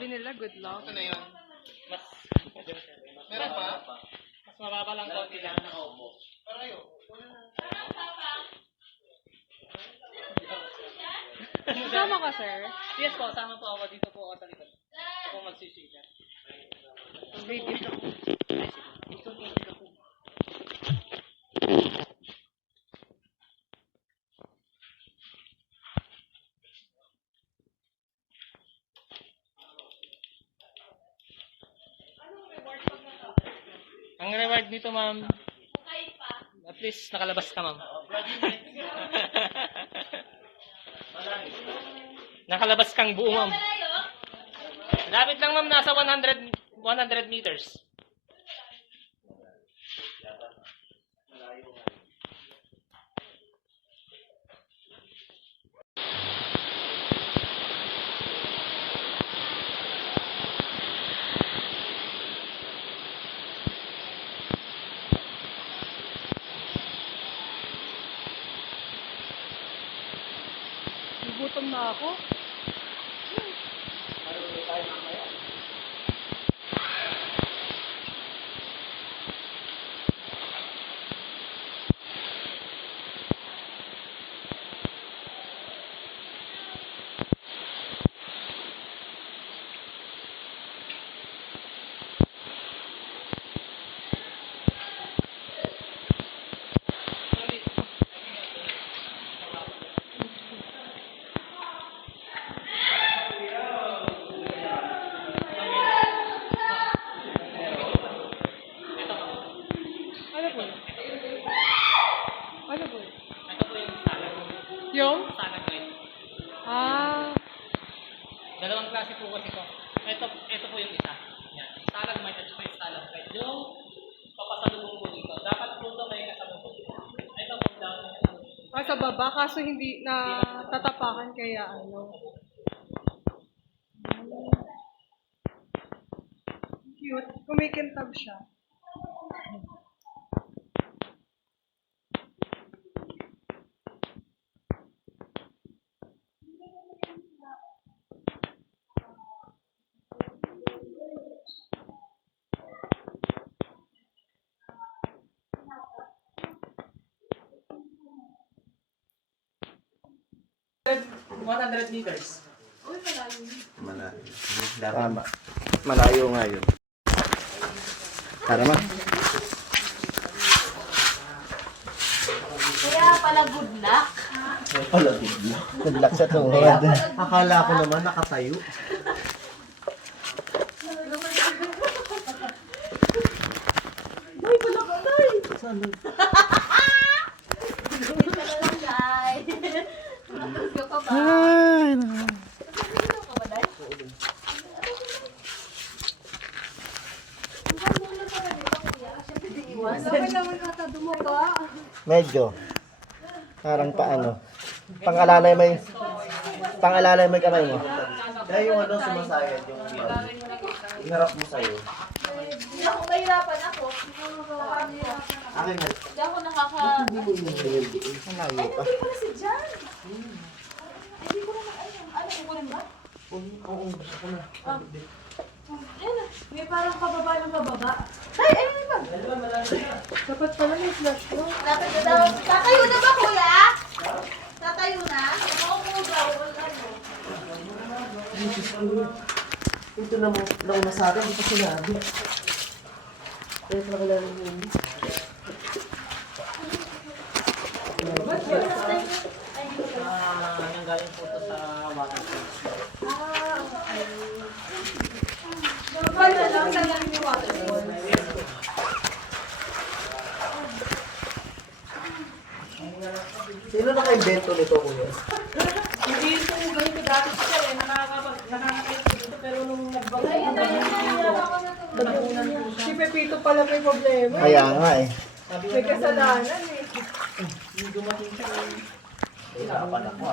Sabi nila, good luck. Ito na yun. Mas, Meron pa? mas mababa lang konti lang. Para kayo. Sama ka, sir? Yes po, sama po ako. Dito po ako sa likod. Ako magsisita. Video siya. Ang reward nito, ma'am, at least nakalabas ka, ma'am. Nakalabas kang buo, ma'am. Lapit lang, ma'am, nasa 100 meters. Gutom na ako. Ano po? Ano po? Ito po yung salad. Yung? Salad guys. Ah. Dalawang klase po kasi ito. Ito po yung isa. Yan. Salad might at saka yung salad guys. Yung papasalubong po dito. Dapat po ito may kasalubong. Ito po dapat may kasalubong. Ah, sa baba, kaso hindi na tatapakan kaya ano. Cute. Kumikintab siya. $100 meters. Malayo. Tama. Malayo nga yun. Tara ma. Kaya pala good luck. Wala bigla. Good luck sa tuhod. Akala ko naman nakatayo. Ay, pala ka, Nay! Dito ka lang, Nay. Matulog ka ba? Ay, Matulog ka ba, Nay? Matulog ka ba dito, kuya? Siyempre, di iwan. Sabi naman nata dumaba. medyo. Parang paano. Pangalalay mo yung kamay mo. Kaya yung ano sumasayad, yung inarap mo sa'yo. Hindi ako mahirapan ako. Akin nga. Hindi ako nakaka... Malayo pa. Hindi pala si Jan. Hindi ko naman alam. Ano, kukunin ba? Oo, ako na. Ayun na. May parang kababa ng kababa. Ay, ayun na ba? Dapat pala may flash mo. Dapat na daw. Tatayo na ba, kuya? Tatayo na? Oo, daw. Ito na mo, nauna sa akin, hindi pa sinabi. Kaya pala kailangan mo yun. Nanggaling po ito sa water. Normal na lang. Saan lang yung waterfall? Sino naka-invento nito, kuya? Hindi ito yung ganito dati siya eh. Nakakakita dito pero nung nagbago Ayun na yun. nakunan po siya. Si Pepito pala may problema. Kaya nga eh. May kasalanan eh. Yung dumating siya. Hirapan ako.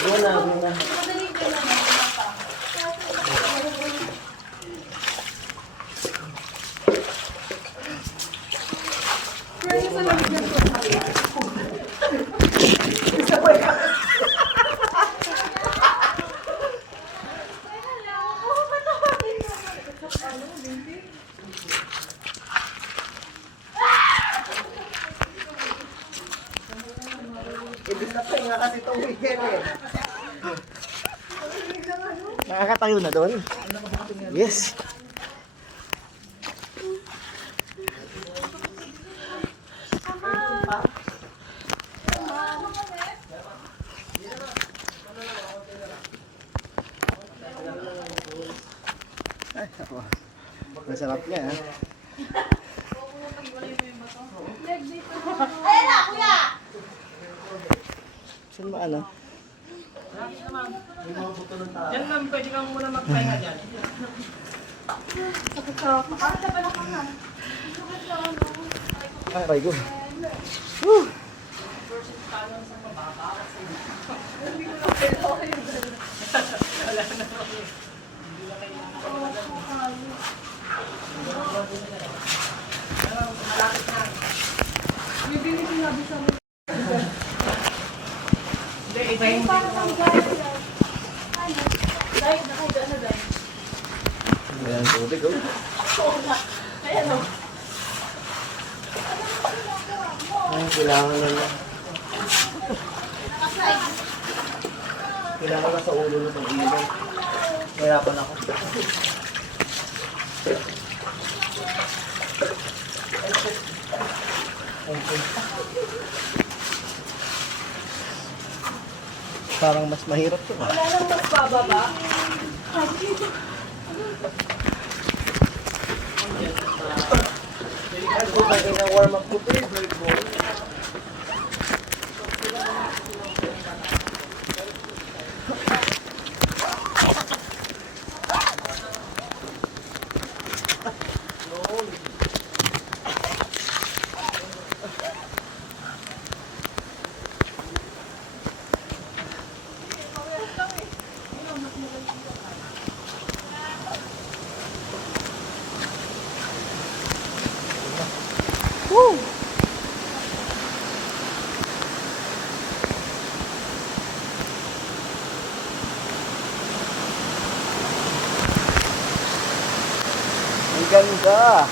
Wala. Madali ko naman. Kaya sa lamig ng nga kasi itong weekend eh. Nakakatayo na doon? Yes. Ay, ako. Masarap niya, ha? Ayan na, kuya! Saan ba ano? Yan ma'am, pwede kang muna magpahinga dyan. Ay, aray ko. Ayan, tubig, oh. Ay, kailangan na lang. Kailangan na sa ulo na itong ilaw. Mahirapan ako. Parang mas mahirap to. Wala nang mas bababa. Pwede ng warm up ko pa eh. Ang ganda.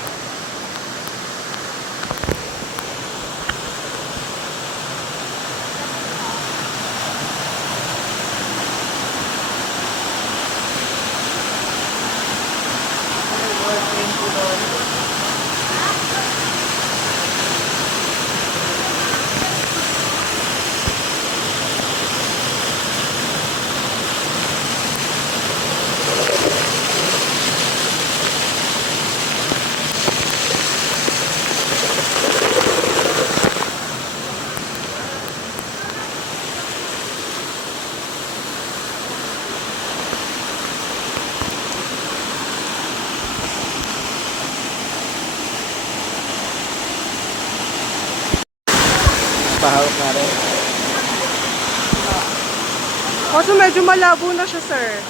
Pahawak na rin. Kaso medyo malabo na siya, sir.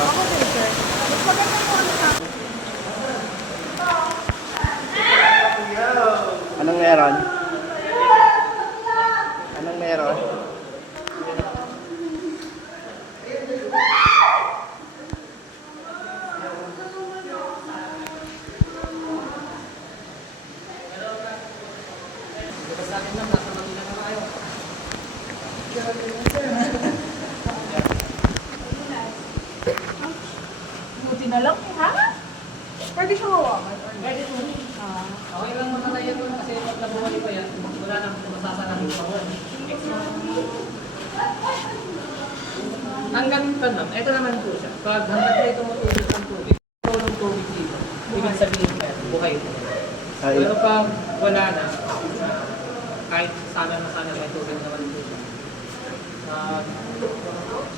Ako din, sir. Mas maganda yung ano sa akin. Anong meron? Anong meron? Buti na lang, ha? Pwede siyang hawakan. Okay lang matalay yan kasi pag nabuhay pa yan, wala nang masasalahin pa. Hanggang pa ma'am, ito naman po siya. Pag hanggang na ito matubig ng tubig, ito ng tubig dito. Ibig sabihin na buhay ito. Pero pag wala na, kahit sana na sana may tubig naman dito.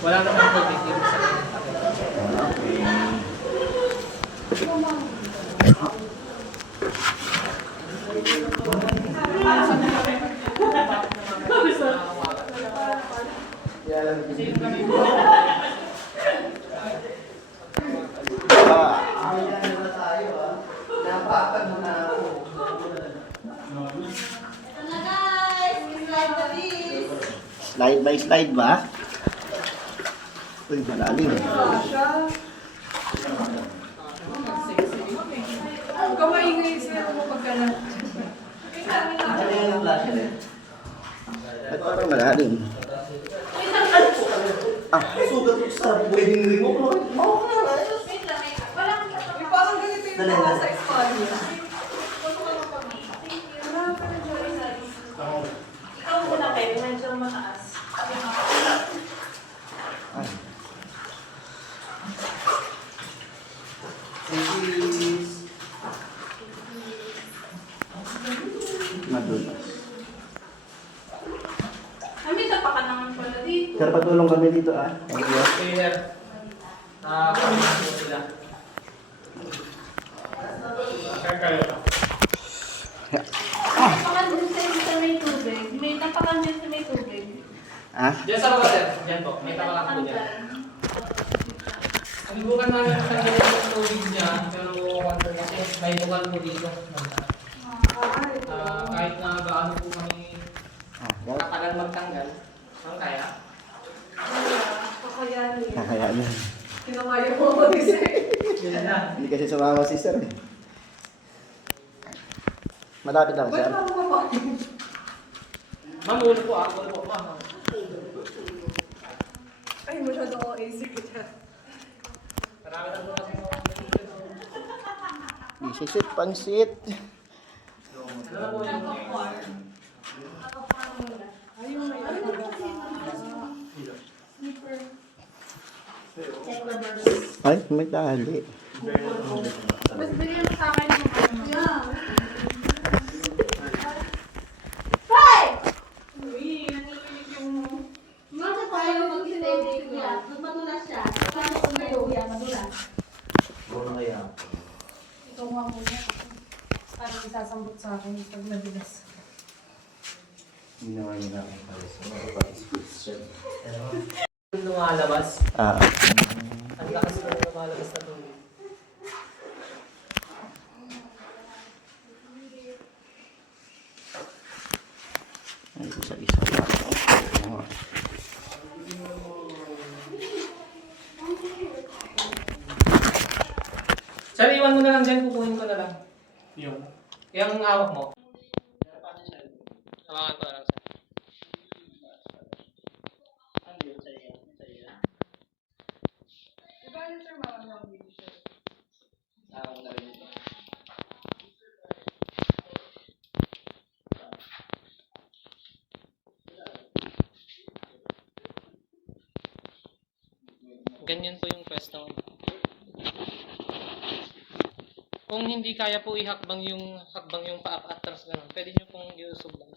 Wala naman tubig, ibig sabihin patay. Napakad mo na ako. Slide by slide ba? Uy, malalim. Huwag ka maingay sir mo pagka Ano yung flash na yun? At parang malalim. Sugat ko sa wedding ring mo. Parang ganito yung Dali, mga dali. sa Espanya. Ikaw muna kayo, medyo mataas. Madulas. Kami sa pa naman pala dito. Sir, patulong kami dito ah. Thank you. Clear. Kami po sila. Napakan din sa may tubig. May napakan din sa may tubig. Ah? Diyan sa baba, sir. Diyan po. May tapakan po dyan. Sinubukan namin sa yung tubig niya, pero kasi may bukal po dito. Kahit na gaano po kami Oh, katagal magtanggal, ang kaya. Kakayanin. kakayanin. Kinamaya mo ako ni sir. Yun na. Hindi kasi sumama si sir eh. Malapit lang, Ba't sir. ako ba? Ma'am, ulo po ah. Ulo po, ma'am. Ay, masyado ako easy ko dyan. Marami na po kasi Isisit, pansit. ano na po yung Ayun na Ay, may tali. Mas bigyan mo sa akin yung Hoy! Uy, nanginginig yung... Masa tayo mag-steady kuya. Madulas siya. Paano kung kayo kuya? Madulas. Ano na kaya? Ito nga muna. Parang isasambot sa akin pag nabilas. Hindi naman yun ako pala sa mga participation. yung lumalabas. Ah, Ang lakas na lumalabas na tubig. ay, isa-isa pa. Oh. Sir, iwan mo na lang dyan. Kukunin ko na lang. Yung awak mo. Hawakan ko na lang, sir. Diba yun sir, marami akong video sir. Awak na rin ito. Ganyan po yung pwesto. Kung hindi kaya po ihakbang yung paa atras ganun, pwede nyo pong iusog lang.